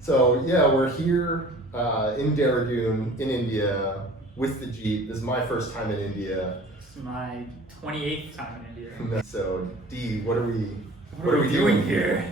So yeah, we're here in Dehradun in India with the Jeep. This is my first time in India. This is my 28th time in India. So D, what are we doing here?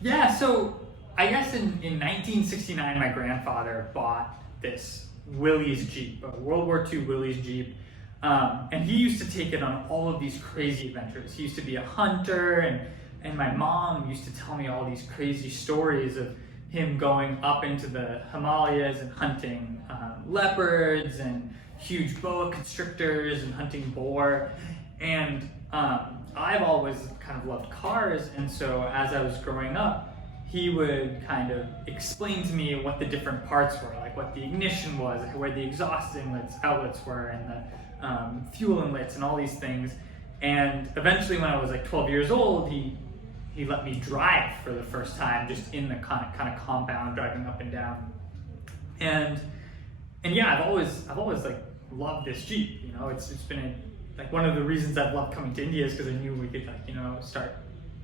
Yeah, so I guess in 1969 my grandfather bought this Willy's Jeep, a World War II Willy's Jeep. And he used to take it on all of these crazy adventures. He used to be a hunter, and my mom used to tell me all these crazy stories of him going up into the Himalayas and hunting leopards and huge boa constrictors and hunting boar. And I've always kind of loved cars, and so as I was growing up, he would kind of explain to me what the different parts were, like what the ignition was, where the exhaust outlets were, and the fuel inlets and all these things. And eventually when I was like 12 years old, he let me drive for the first time, just in the kind of compound, driving up and down. And yeah, I've always like loved this Jeep. You know, it's been like one of the reasons I've loved coming to India is because I knew we could start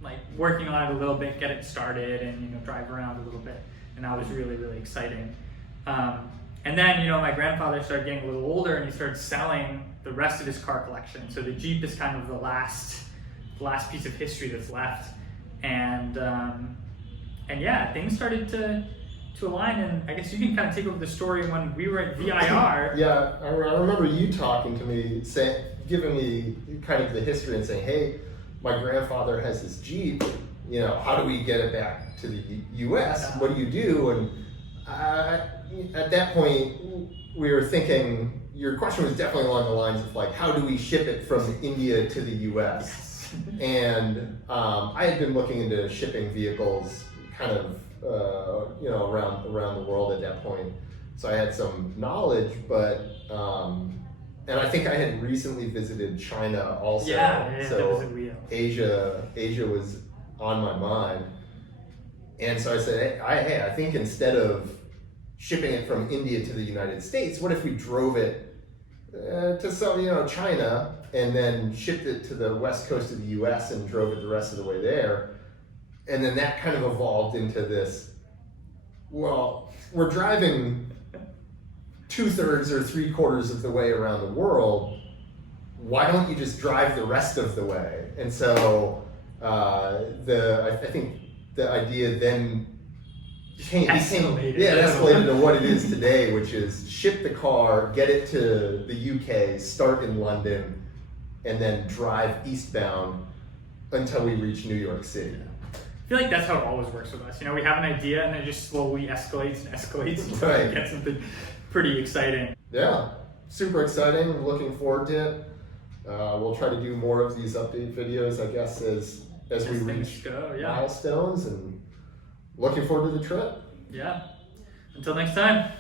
like working on it a little bit, get it started, and drive around a little bit. And that was really, really exciting. And then my grandfather started getting a little older, and he started selling the rest of his car collection. So the Jeep is kind of the last piece of history that's left. And yeah, things started to align, and I guess you can kind of take over the story when we were at VIR. Yeah, I remember you talking to me, giving me kind of the history and saying, hey, my grandfather has this Jeep, how do we get it back to the US? What do you do? And at that point, we were thinking, your question was definitely along the lines of like, how do we ship it from India to the US? And I had been looking into shipping vehicles kind of around the world at that point, so I had some knowledge, but and I think I had recently visited China also. So Asia was on my mind, and so I said, hey, I think instead of shipping it from India to the United States, what if we drove it to China, and then shipped it to the west coast of the US and drove it the rest of the way there. And then that kind of evolved into this, well, we're driving 2/3 or 3/4 of the way around the world. Why don't you just drive the rest of the way? And so I think the idea then escalated to what it is today, which is ship the car, get it to the UK, start in London, and then drive eastbound until we reach New York City. I feel like that's how it always works with us. We have an idea, and it just slowly escalates until right. We get something pretty exciting. Yeah, super exciting. Looking forward to it. We'll try to do more of these update videos, I guess, as we reach milestones, and looking forward to the trip. Yeah. Until next time.